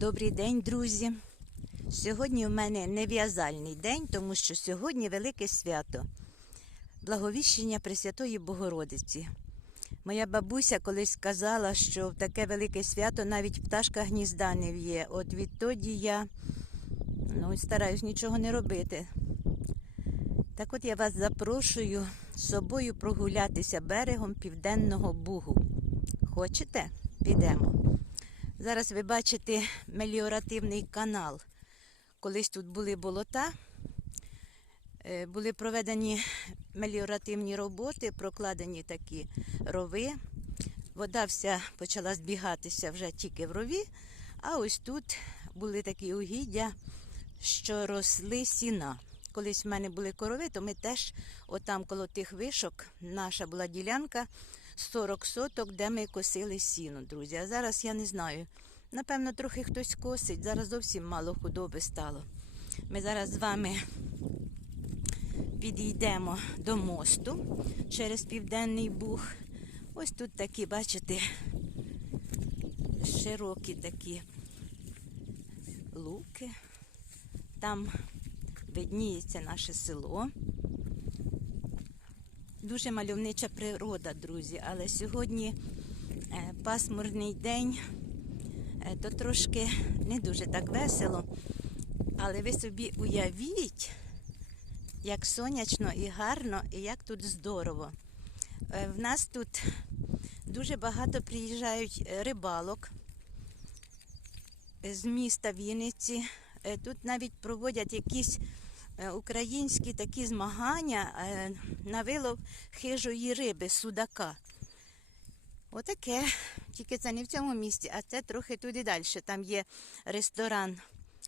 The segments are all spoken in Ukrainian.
Добрий день, друзі. Сьогодні у мене не в'язальний день, тому що сьогодні велике свято благовіщення Пресвятої Богородиці. Моя бабуся колись сказала, що в таке велике свято навіть пташка гнізда не в'є. От відтоді я ну, стараюсь нічого не робити. Так от я вас запрошую з собою прогулятися берегом Південного Бугу. Хочете? Підемо. Зараз ви бачите меліоративний канал. Колись тут були болота, е, були проведені меліоративні роботи, прокладені такі рови. Вода вся почала збігатися вже тільки в рові, а ось тут були такі угіддя, що росли сіна. Колись в мене були корови, то ми теж, отам коло тих вишок, наша була ділянка 40 соток, де ми косили сіно, друзі. А зараз я не знаю. Напевно, трохи хтось косить. Зараз зовсім мало худоби стало. Ми зараз з вами підійдемо до мосту через Південний Буг. Ось тут такі, бачите, широкі такі луки. Там видніється наше село. Дуже мальовнича природа, друзі, але сьогодні е, пасмурний день, е, то трошки не дуже так весело. Але ви собі уявіть, як сонячно і гарно, і як тут здорово. Е, В нас тут дуже багато приїжджають рибалок з міста Вінниці. Тут навіть проводять якісь українські такі змагання е, на вилов хижої риби, судака. Отаке. Тільки це не в цьому місці, а це трохи туди далі. Там є ресторан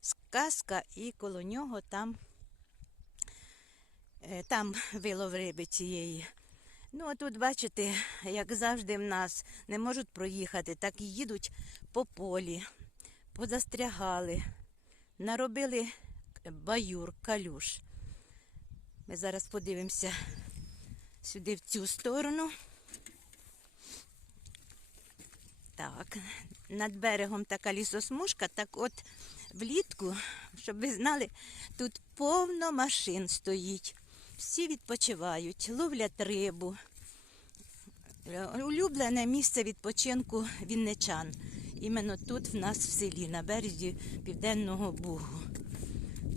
Сказка, і коло нього там, е, там вилов риби цієї. Ну, а тут, бачите, як завжди в нас не можуть проїхати, так і їдуть по полі, позастрягали, наробили баюр, калюш. Ми зараз подивимося сюди в цю сторону. Так, над берегом така лісосмужка, так от влітку, щоб ви знали, тут повно машин стоїть. Всі відпочивають, ловлять рибу. Улюблене місце відпочинку вінничан. Іменно тут в нас в селі, на березі Південного Бугу.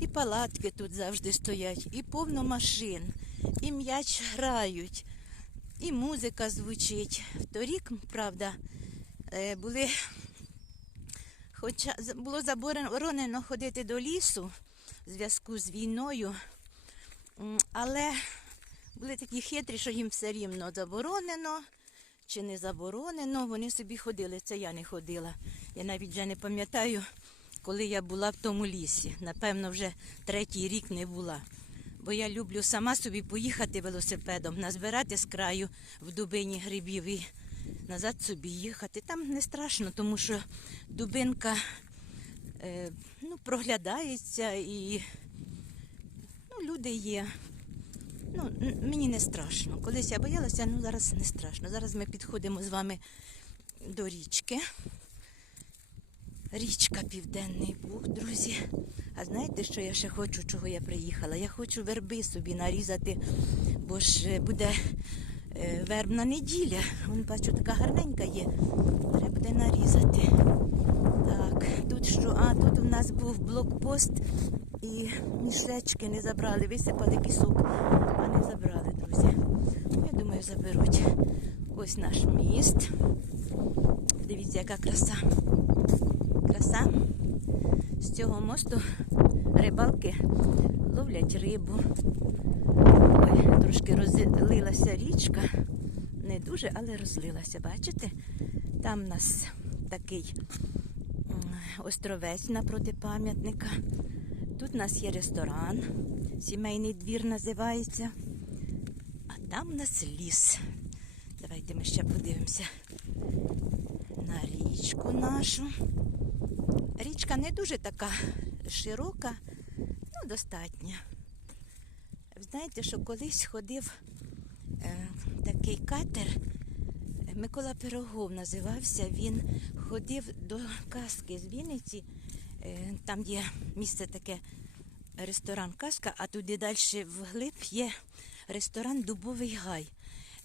І палатки тут завжди стоять, і повно машин, і м'яч грають, і музика звучить. Торік, правда, е, були, хоча було заборонено ходити до лісу в зв'язку з війною, але були такі хитрі, що їм все рівно заборонено чи не заборонено. Вони собі ходили. Це я не ходила. Я навіть вже не пам'ятаю, коли я була в тому лісі. Напевно, вже третій рік не була. Бо я люблю сама собі поїхати велосипедом, назбирати з краю в дубині грибів і назад собі їхати. Там не страшно, тому що дубинка е, ну, проглядається і ну, люди є. Ну, мені не страшно. Колись я боялася, ну зараз не страшно. Зараз ми підходимо з вами до річки. Річка Південний Буг, друзі. А знаєте, що я ще хочу, чого я приїхала? Я хочу верби собі нарізати, бо ж е, буде е, вербна неділя. Вон бачу, така гарненька є. Треба буде нарізати. Так, тут що? А, тут у нас був блокпост і мішечки не забрали, висипали пісок, а не забрали, друзі. Я думаю, заберуть. Ось наш міст. Дивіться, яка краса. Краса. Цього мосту рибалки ловлять рибу. Ой, трошки розлилася річка. Не дуже, але розлилася. Бачите? Там у нас такий островець напроти пам'ятника. Тут у нас є ресторан, сімейний двір називається. А там у нас ліс. Давайте ми ще подивимося на річку нашу. Річка не дуже така широка, ну достатня. Знаєте, що колись ходив е, такий катер Микола Пирогов називався. Він ходив до казки з Вінниці. Е, Там є місце таке ресторан Казка, а туди далі вглиб є ресторан Дубовий Гай.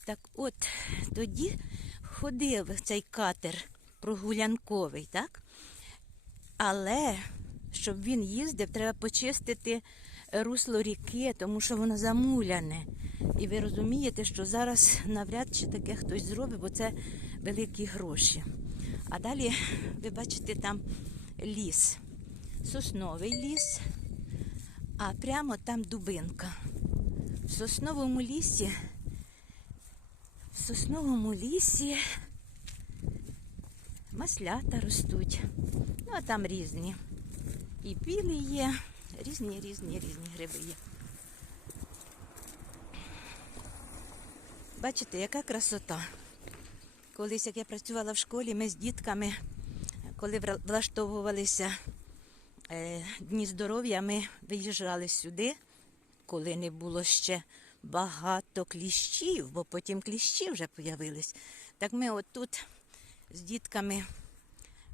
Так от тоді ходив цей катер прогулянковий, так? Але щоб він їздив, треба почистити русло ріки, тому що воно замуляне. І ви розумієте, що зараз навряд чи таке хтось зробить, бо це великі гроші. А далі ви бачите там ліс, сосновий ліс, а прямо там дубинка. В сосновому лісі, в сосновому лісі маслята ростуть. А там різні. І білі є, різні, різні, різні гриби є. Бачите, яка красота. Колись, як я працювала в школі, ми з дітками, коли влаштовувалися е, дні здоров'я, ми виїжджали сюди, коли не було ще багато кліщів, бо потім кліщі вже появились. Так ми отут з дітками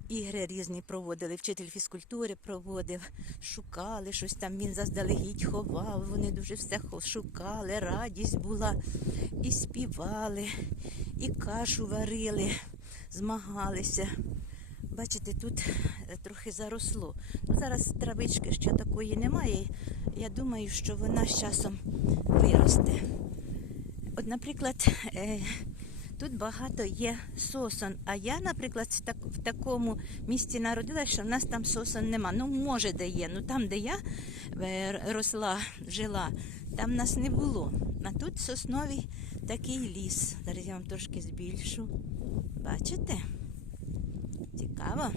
ігри різні проводили. Вчитель фізкультури проводив, шукали щось там. Він заздалегідь ховав. Вони дуже все шукали, радість була. І співали, і кашу варили, змагалися. Бачите, тут е, трохи заросло. Ну, зараз травички ще такої немає. Я думаю, що вона з часом виросте. От, наприклад, е, тут багато є сосон. А я, наприклад, в, такому місці народилася, що в нас там сосон нема. Ну, може, де є. Ну там, де я е, росла, жила, там нас не було. А тут сосновий такий ліс. Зараз я вам трошки збільшу. Бачите? Цікаво.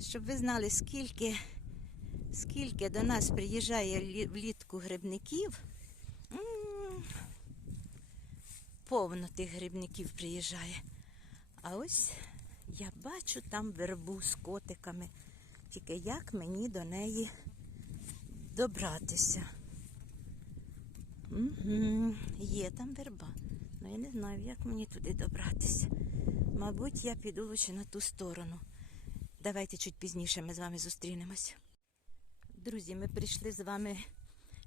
Щоб ви знали, скільки, скільки до нас приїжджає влітку грибників. М, Повно тих грибників приїжджає. А ось я бачу там вербу з котиками. Тільки як мені до неї добратися? Угу, є там верба. Ну я не знаю, як мені туди добратися. Мабуть, я піду лише на ту сторону. Давайте чуть пізніше ми з вами зустрінемось. Друзі, ми прийшли з вами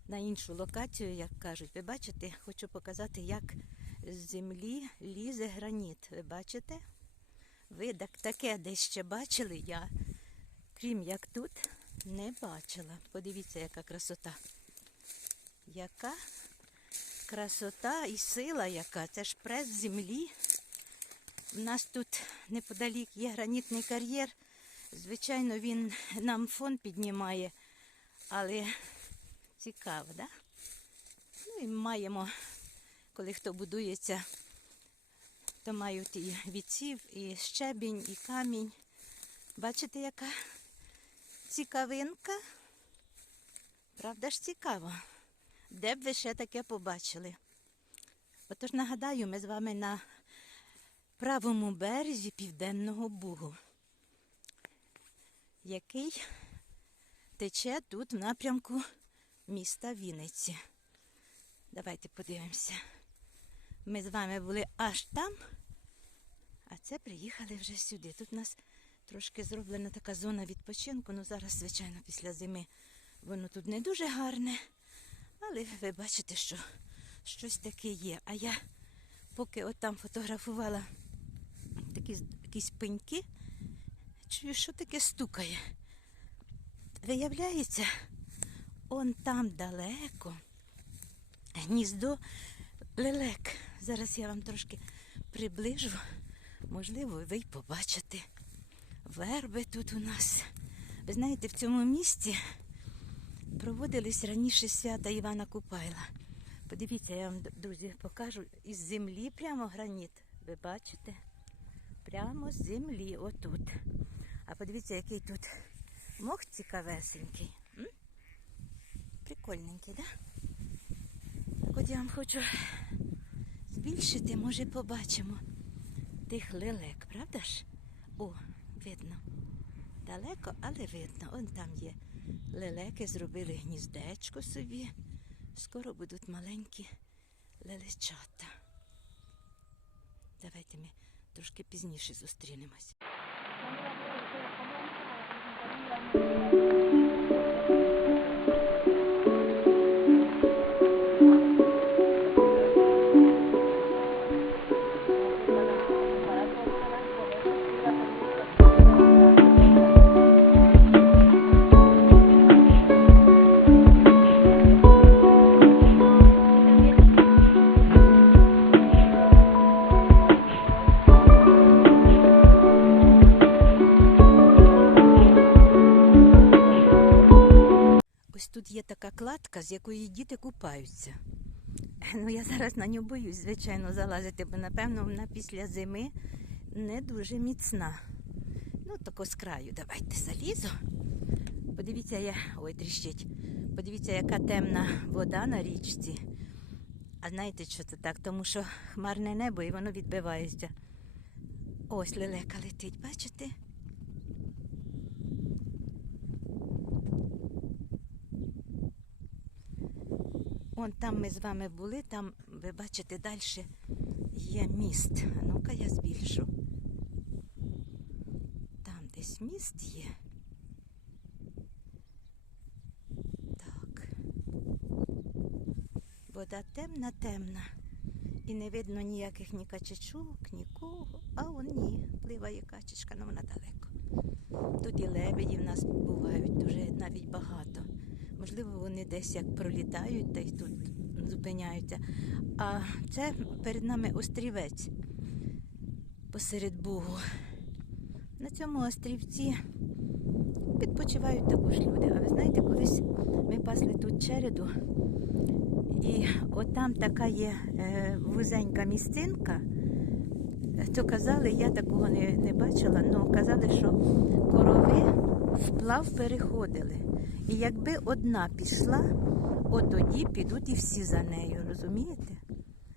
на іншу локацію, як кажуть. Ви бачите, хочу показати, як з землі лізе граніт. Ви бачите? Ви таке десь ще бачили я, крім як тут, не бачила. Подивіться, яка красота. Яка красота і сила яка. Це ж прес землі. У нас тут неподалік є гранітний кар'єр. Звичайно, він нам фон піднімає, але цікаво, да? Ну і маємо, коли хто будується, то мають і відсів, і щебінь, і камінь. Бачите, яка цікавинка? Правда ж цікаво? Де б ви ще таке побачили? Отож нагадаю, ми з вами на правому березі Південного Бугу, який тече тут в напрямку міста Вінниці. Давайте подивимося. Ми з вами були аж там, а це приїхали вже сюди. Тут у нас трошки зроблена така зона відпочинку. Ну зараз, звичайно, після зими воно тут не дуже гарне. Але ви бачите, що щось таке є. А я поки от там фотографувала такі якісь пеньки, чую, що таке стукає. Виявляється, он там далеко гніздо лелек. Зараз я вам трошки приближу. Можливо, ви й побачите. Верби тут у нас. Ви знаєте, в цьому місці проводились раніше свята Івана Купайла. Подивіться, я вам, друзі, покажу із землі прямо граніт. Ви бачите? Прямо з землі, отут. А подивіться, який тут мох цікавесенький. М? Прикольненький? Да? Так от я вам хочу збільшити, може побачимо тих лелек, правда ж? О, видно. Далеко, але видно. Он там є лелеки, зробили гніздечко собі. Скоро будуть маленькі лелечата. Давайте ми трошки пізніше зустрінемось. Кладка, з якої діти купаються. Ну, я зараз на нього боюсь, звичайно, залазити, бо напевно вона після зими не дуже міцна. Ну, тако з краю давайте залізу. Подивіться, я. Ой, тріщить. Подивіться, яка темна вода на річці. А знаєте, що це так? Тому що хмарне небо і воно відбивається. Ось лелека летить, бачите? Вон там ми з вами були, там, ви бачите, далі є міст. Ну-ка я збільшу. Там десь міст є. Так. Вода темна, темна. І не видно ніяких ні качачок, нікого. А вон ні, пливає качечка, але вона далеко. Тут і лебеді в нас бувають дуже навіть багато. Можливо, вони десь як пролітають та й тут зупиняються. А це перед нами острівець посеред Бугу. На цьому острівці відпочивають також люди. А ви знаєте, колись ми пасли тут череду, і отам така є е, вузенька місцинка. То казали, я такого не, не бачила, але казали, що корови вплав переходили. І якби одна пішла, от тоді підуть і всі за нею, розумієте?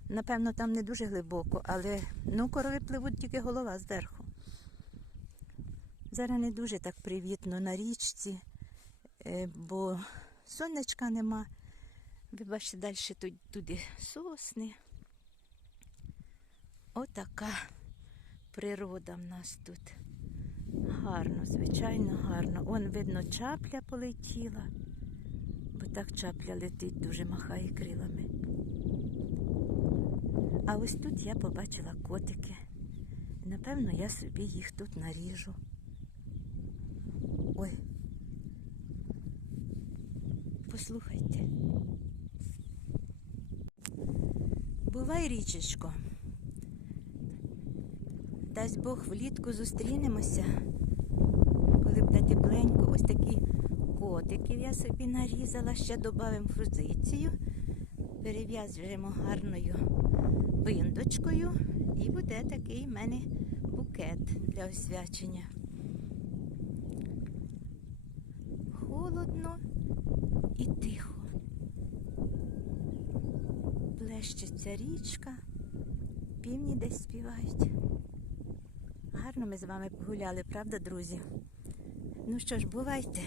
Напевно, там не дуже глибоко, але ну, корови пливуть тільки голова зверху. Зараз не дуже так привітно на річці, е, бо сонечка нема. Ви бачите, далі туди сосни. Отака природа в нас тут. Гарно, звичайно, гарно. Он, видно, чапля полетіла, бо так чапля летить, дуже махає крилами. А ось тут я побачила котики. Напевно, я собі їх тут наріжу. Ой. Послухайте. Бувай, річечко. Дасть Бог влітку зустрінемося, коли буде тепленько. Ось такі котиків я собі нарізала, ще додамо фрузицію, перев'язуємо гарною биндочкою і буде такий в мене букет для освячення. Холодно і тихо. Плещеться річка, півні десь співають. Гарно ми з вами погуляли, правда, друзі? Ну що ж, бувайте.